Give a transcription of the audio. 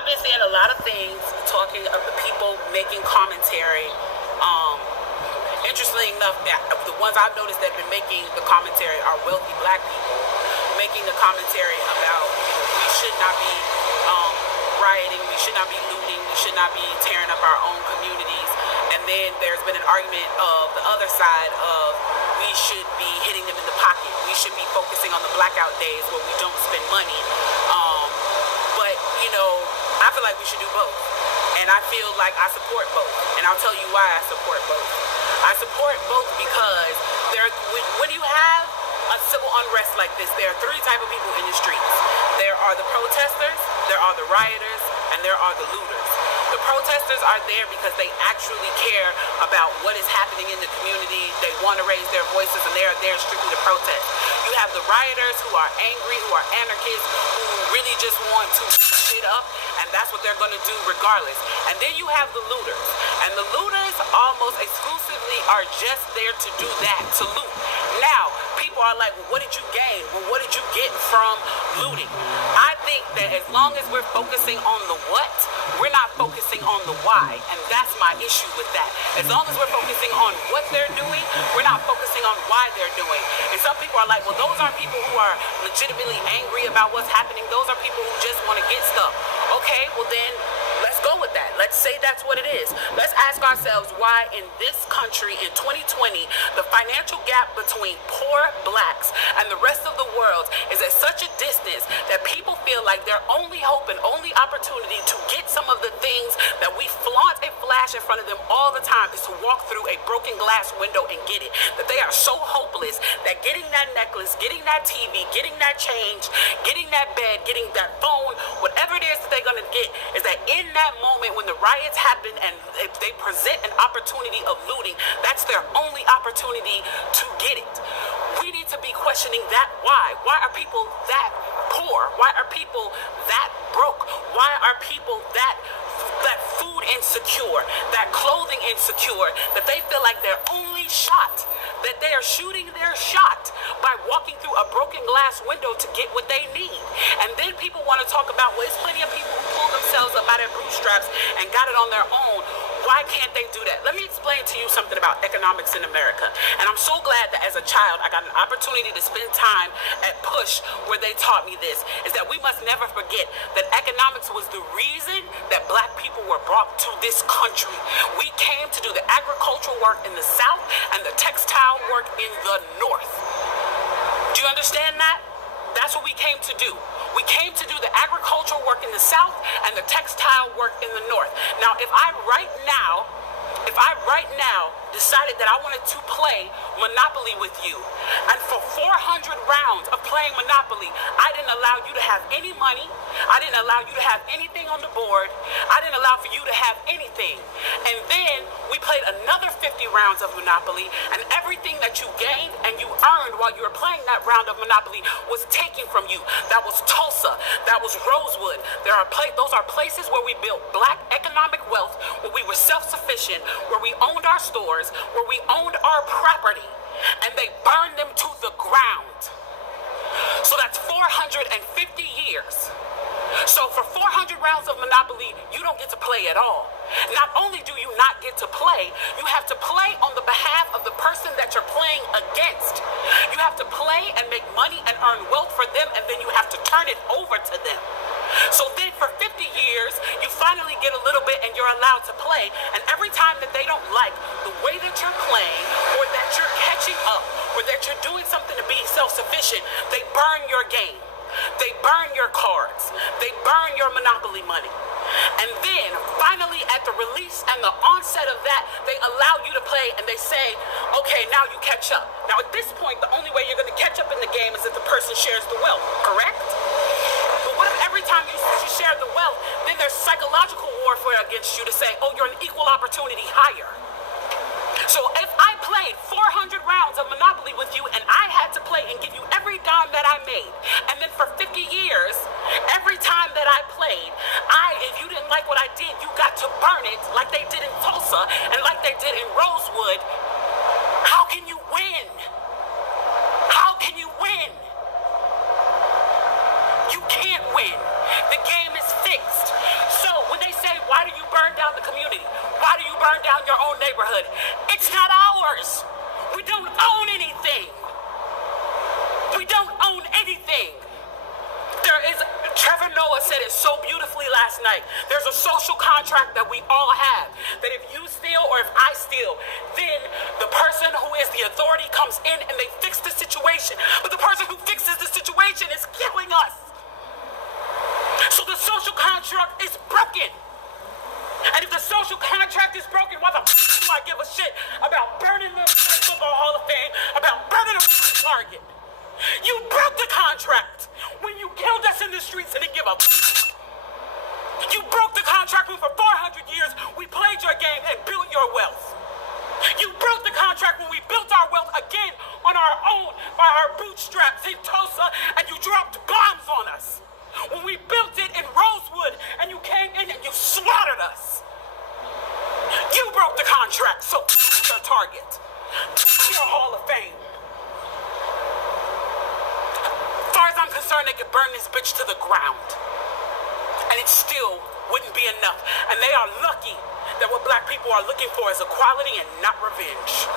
I've been seeing a lot of things talking of the people making commentary. Interestingly enough, the ones I've noticed that have been making the commentary are wealthy black people making the commentary about we should not be rioting, we should not be looting, we should not be tearing up our own communities. And then there's been an argument of the other side of we should be hitting them in the pocket. We should be focusing on the blackout days where we don't spend money. But, I feel like we should do both. And I feel like I support both. And I'll tell you why I support both. I support both because when you have a civil unrest like this, there are three types of people in the streets. There are the protesters, there are the rioters, and there are the looters. The protesters are there because they actually care about what is happening in the community. They want to raise their voices, and they are there strictly to protest. You have the rioters who are angry, who are anarchists, who really just want to shit up, and that's what they're going to do regardless. And then you have the looters. And the looters almost exclusively are just there to do that, to loot. Now, people are like, well, what did you gain? Well, what did you get from looting? I think that as long as we're focusing on the what, we're not focusing on the why. And that's my issue with that. As long as we're focusing on what they're doing, we're not focusing on why they're doing. And some people are like, well, those aren't people who are legitimately angry about what's happening. Those are people who just want to get stuff. Okay, well then, let's go with that. Let's say that's what it is. Let's ask ourselves why in this country in 2020, the financial gap between poor blacks and the rest of the world is at such a distance that people feel like their only hope and only opportunity to get some of the things that we flaunt and flash in front of them all the time is to walk through a broken glass window and get it. That they are so hopeless that getting that necklace, getting that TV, getting that change, getting that bed, getting that phone, whatever it is that they're going to get, is that in that moment when the riots happen and if they present an opportunity of looting, that's their only opportunity to get it. We need to be questioning that why. Why are people that poor? Why are people that broke? Why are people that food insecure, that clothing insecure, that they feel like their only shot, that they are shooting their shot by walking through a broken glass window to get what they need. And then people want to talk about, well, there's plenty of people who pull themselves up out of bootstraps and got it on their own. Why can't they do that? Let me explain to you something about economics in America. And I'm so glad that as a child, I got an opportunity to spend time at Push where they taught me this, is that we must never forget that economics was the reason that black people were brought to this country. We came to do the agricultural work in the South and the textile work in the North. Do you understand that? That's what we came to do. We came to do the agricultural work in the South and the textile work in the North. Now, if I right now decided that I wanted to play Monopoly with you, and for 400 rounds of playing Monopoly, I didn't allow you to have any money, I didn't allow you to have anything on the board, I didn't allow for you to have anything. And then we played another 50 rounds of Monopoly, and everything that you gained and you earned while you were playing that round of Monopoly was taken from you. That was Tulsa, that was Rosewood. Those are places where we built black economic wealth, where we were self-sufficient, where we owned our stores, where we owned our property, and they burned them to the ground. So that's 450 years. So for 400 rounds of Monopoly, you don't get to play at all. Not only do you not get to play, you have to play on the behalf of the person that you're playing against. You have to play and make money and earn wealth for them, and then you have to turn it over to them. So then for 50 years, you finally get a little bit and you're allowed to play. And every time that they don't like the way that you're playing, or that you're catching up, or that you're doing something to be self-sufficient, they burn your game. They burn your cards. They burn your Monopoly money. And then, finally, at the release and the onset of that, they allow you to play and they say, okay, now you catch up. Now, at this point, the only way you're going to catch up in the game is if the person shares the wealth, correct? But what if every time you share the wealth, then there's psychological warfare against you to say, oh, you're an equal opportunity hire. So if I played 400 rounds of Monopoly with you and I had to play and give you every dime that I made, and then for 50 years, every time that I played, if you didn't like what I did, you got to burn it like they did in Tulsa and like they did in Rosewood, how can you win? How can you win? You can't win. The game is fixed. neighborhood. It's not ours. We don't own anything. We don't own anything. Trevor Noah said it so beautifully last night. There's a social contract that we all have. That if you steal or if I steal, then the person who is the authority comes in and they fix the situation. But the person who fixes the situation is killing us. So the social contract is broken. And if the social contract is broken, why the do I give a shit about burning the Football Hall of Fame, about burning a Target? You broke the contract when you killed us in the streets and didn't give a You broke the contract when for 400 years we played your game and built your wealth. You broke the contract when we built our wealth again on our own by our bootstraps in Tulsa and you dropped bombs on us. When we built it in Rosewood and you came in and you slaughtered us. You broke the contract, so your Target. Your Hall of Fame. As far as I'm concerned, they could burn this bitch to the ground. And it still wouldn't be enough. And they are lucky that what black people are looking for is equality and not revenge.